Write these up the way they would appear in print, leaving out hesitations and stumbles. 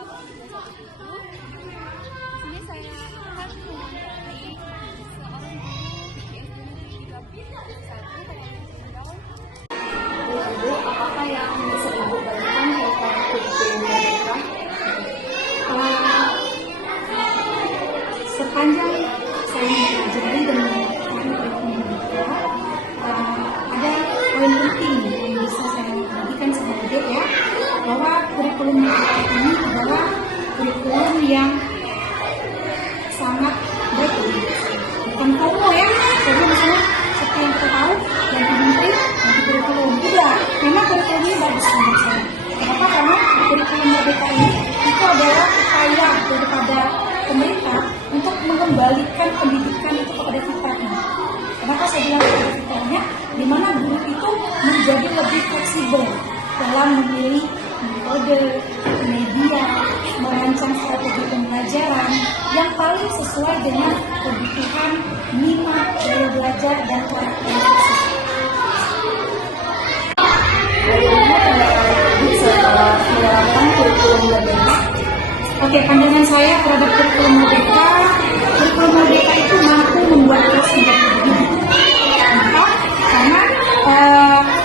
Sini saya akan mengenai seorang guru Ibu, apakah yang bisa Ibu tanyakan tentang kurikulum merdeka? Sepanjang saya mempelajari dan menggunakan kurikulum merdeka, ada poin penting yang bisa saya bagikan sebagai ya, bahwa kurikulum merdeka ini adalah kurikulum yang sangat baik, bukan komo ya. Jadi misalnya seperti yang kita tahu, yang menteri nanti kurikulum tidak. Memang kurikulum ini bagus menurut saya. Kenapa? Karena kurikulum merdeka ini itu adalah upaya daripada pemerintah untuk mengembalikan pendidikan itu kepada fitrahnya. Kenapa saya bilang kepada fitrahnya? Di mana guru itu menjadi lebih fleksibel dalam memilih metode, media, merancang strategi pembelajaran yang paling sesuai dengan kebutuhan, minat, gaya belajar, dan karakter siswa. Bagaimana pendapat Ibu setelah menerapkan kurikulum merdeka? Oke, pandangan saya terhadap kurikulum merdeka itu mampu membuat kelas menjadi lebih hidup. Kenapa? Karena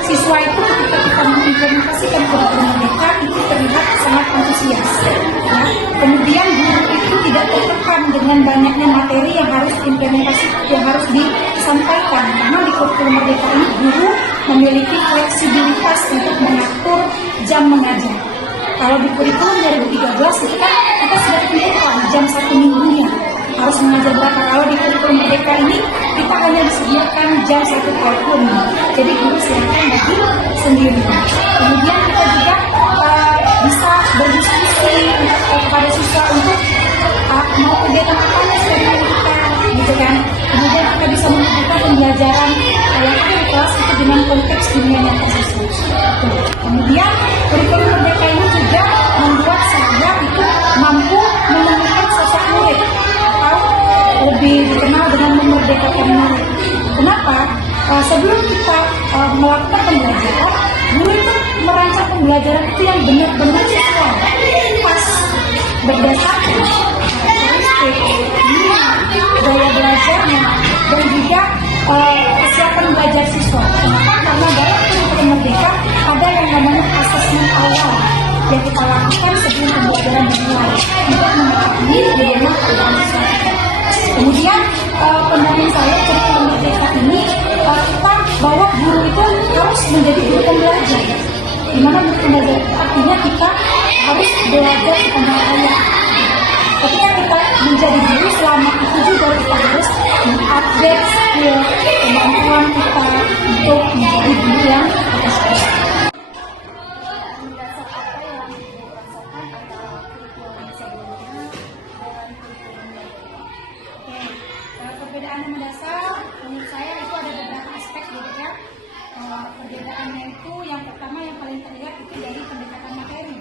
siswa itu ketika kita mengimplementasikan kurikulum merdeka itu terlihat sangat antusias. Ya. Kemudian guru itu tidak tertekan dengan banyaknya materi yang harus implementasi, yang harus disampaikan. Karena di kurikulum merdeka ini guru memiliki fleksibilitas untuk mengatur jam mengajar. Kalau di kurikulum 2013 itu kan kita sudah ditentukan jam 1 minggunya harus mengajar berapa. Kalau di kurikulum merdeka ini kita hanya disediakan jam 1 tahun. Jadi guru silakan bagi sendiri. Kemudian kita juga bisa berdiskusi kepada siswa untuk mau kegiatan apa nih sekarang kita, gitu kan. Kemudian kita bisa melakukan pembelajaran yang ada di kelas itu dengan konteks dunia nyata siswa. Kemudian kurikulum merdeka ini juga membuat saya itu mampu menemukan sosok murid atau lebih dikenal dengan memerdekakan murid. Kenapa? Sebelum kita melakukan pembelajaran, guru itu merancang pembelajaran itu yang benar-benar sesuai, pas, berdasarkan gaya belajarnya dan juga kesiapan belajar siswa. Kenapa? Karena dalam kurikulum merdeka ada yang namanya asesmen awal yang kita lakukan sebelum pembelajaran dimulai untuk mengetahui bagaimana keadaan siswa kita. Kemudian pandangan saya kurikulum merdeka ini kita bahwa guru itu harus menjadi guru pembelajar. Di mana guru pembelajar artinya kita harus belajar tentang ayat. Ketika kita menjadi guru, selama itu juga kita harus mengupdate skill kemampuan kita untuk menjadi guru yang berprestasi. mendasar apa yang Ibu rasakan antara kurikulum sebelumnya dengan kurikulum merdeka? Perbedaan yang mendasar menurut saya itu ada beberapa aspek gitu ya. Perbedaannya itu yang pertama yang paling terlihat itu dari pendekatan materi.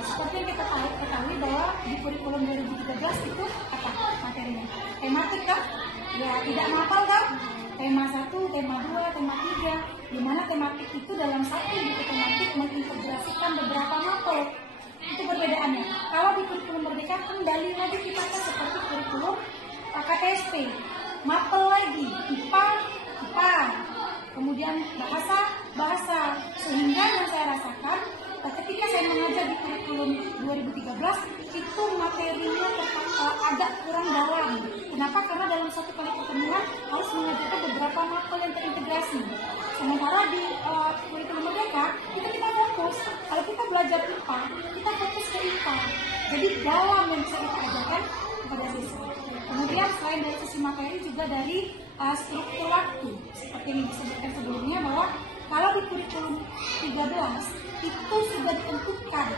Seperti yang kita ketahui bahwa di kurikulum 2013 itu apa materinya? Tematik kan? Ya tidak hafal kan? Tema 1, tema 2, tema 3. Di mana tematik itu dalam satu buku tematik mengintegrasikan beberapa mapel. Itu perbedaannya. Kalau di kurikulum merdeka kembali lagi kita ke seperti kurikulum KTSP, mapel lagi, IPA, IPA, kemudian bahasa, sehingga yang saya rasakan ketika saya mengajar di kurikulum 2013 itu materinya agak kurang dalam. Kenapa? Karena dalam satu kali pertemuan harus mengajarkan beberapa mapel yang terintegrasi. Sementara di kurikulum merdeka kita fokus. Kalau kita belajar IPA, kita fokus ke IPA. Jadi dalam yang bisa kita ajarkan kepada siswa. Kemudian selain dari sisi materi juga dari struktur waktu. Seperti yang disebutkan sebelumnya bahwa kalau di kurikulum 13 itu sudah ditentukan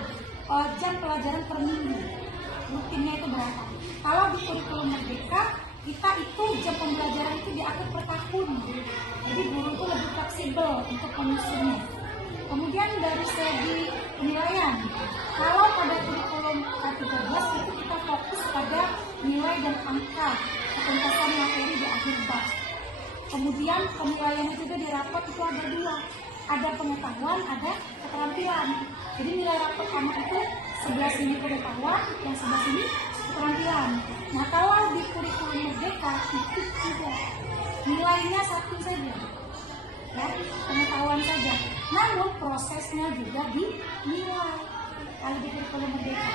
jam pelajaran per minggu. Rutinnya itu berapa? Kalau di kurikulum merdeka kita itu jam pembelajaran itu diatur per tahun. Jadi guru itu lebih fleksibel untuk menyusunnya. Kemudian dari segi penilaian, kalau pada kurikulum 13 itu kita fokus pada nilai dan angka penuntasan materi di akhir bab. Kemudian penilaiannya juga di rapat itu ada dua, ada pengetahuan, ada keterampilan. Jadi nilai rapot anak itu sebelah sini pengetahuan, yang sebelah sini keterampilan. Nah, kalau di kurikulum Merdeka itu tidak, nilainya satu saja, ya, pengetahuan saja. Namun prosesnya juga dinilai. Kalau di kurikulum Merdeka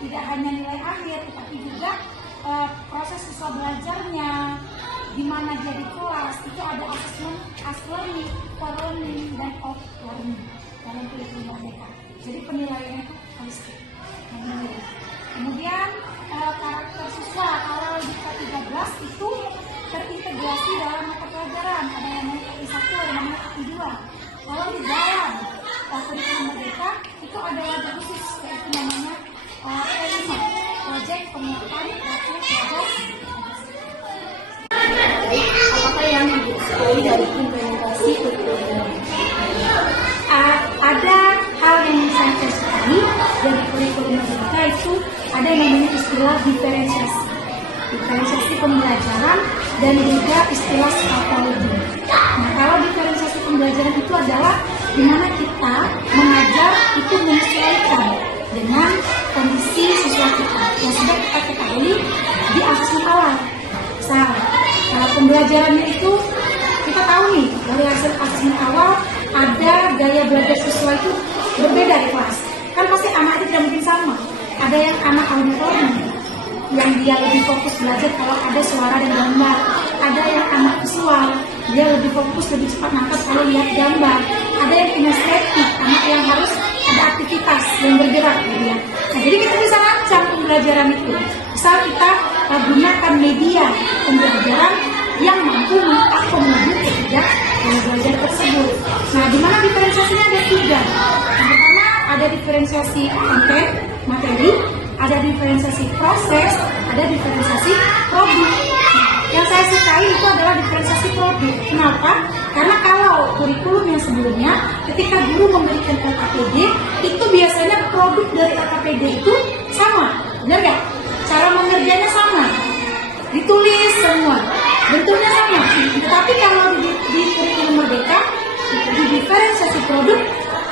tidak hanya nilai akhir, tetapi juga proses siswa belajarnya, di mana dia di kelas itu ada asesmen as learning, for learning, dan off learning dalam kurikulum Merdeka. Jadi penilaiannya itu holistik. Kemudian karakter siswa kalau di K13 itu terintegrasi dalam mata pelajaran, ada yang namanya KI1, ada yang namanya KI2. Kalau di dalam kurikulum Merdeka itu ada wadah khusus, yaitu namanya P5, Proyek Penguatan Praktek Pelajar. Apakah yang diketahui dari implementasi kurikulum? Ada hal yang saya kasih dari kurikulum Merdeka itu ada yang namanya istilah diferensiasi pembelajaran dan juga istilah scaffolding. Nah, kalau diferensiasi pembelajaran itu adalah di mana kita mengajar itu menyesuaikan dengan kondisi siswa kita yang sudah kita ketahui di asesmen awal. Misal, kalau pembelajarannya itu kita tahu nih dari hasil asesmen awal ada gaya belajar siswa itu berbeda di kelas. Kan pasti anak itu tidak mungkin sama. Ada yang anak auditory yang dia lebih fokus belajar kalau ada suara dan gambar. Ada yang anak visual, dia lebih fokus, lebih cepat nangkap kalau lihat gambar. Ada yang kinestetik, anak yang harus ada aktivitas yang bergerak gitu ya. Nah, jadi kita bisa rancang pembelajaran itu. Misal kita gunakan media pembelajaran yang mampu mengakomodir ketiga gaya belajar tersebut. Nah, di mana diferensiasinya ada 3. Yang pertama ada diferensiasi konten, materi, ada diferensiasi proses, ada diferensiasi produk. Yang saya sukai itu adalah diferensiasi produk. Kenapa? Karena kalau kurikulum yang sebelumnya, ketika guru memberikan LKPD, itu biasanya produk dari LKPD itu sama, benar nggak? Cara mengerjanya sama, ditulis semua, bentuknya sama. Tetapi kalau di kurikulum Merdeka, di diferensiasi produk,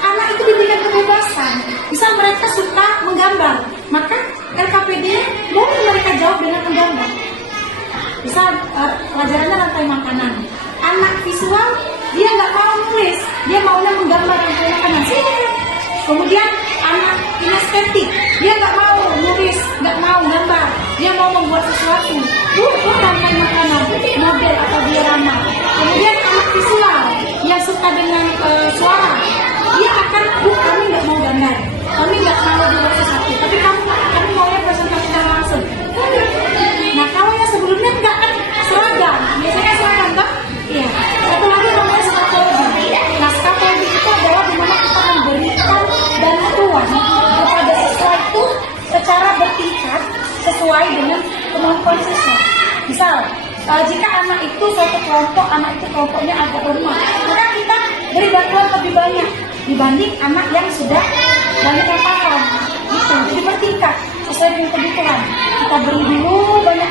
anak itu diberikan kebebasan. Bisa mereka suka menggambar, maka LKPD boleh mereka jawab dengan menggambar. Bisa pelajarannya rantai makanan. Anak visual dia nggak mau nulis, dia maunya menggambar rantai makanan. Kemudian anak kinestetik dia nggak mau nulis, nggak mau gambar, dia mau membuat sesuatu. Rantai makanan, model atau diorama. Kemudian anak visual yang suka dengan suara, dia akan kami nggak mau gambar, kami nggak mau buat sesuatu, tapi kami maunya presentasikan langsung. Nah, kalau yang sebelumnya enggak kan seragam, biasanya seragam kan? Iya. Satu lagi namanya scaffolding. Nah, scaffolding itu adalah dimana kita memberikan bantuan kepada siswa itu secara bertingkat sesuai dengan kemampuan siswa. Misal, jika anak itu suatu kelompok, anak itu kelompoknya agak lemah, maka kita beri bantuan lebih banyak dibanding anak yang sudah banyak yang paham. Gitu. Jadi bertingkat sesuai dengan kebutuhan. Kita beri dulu banyak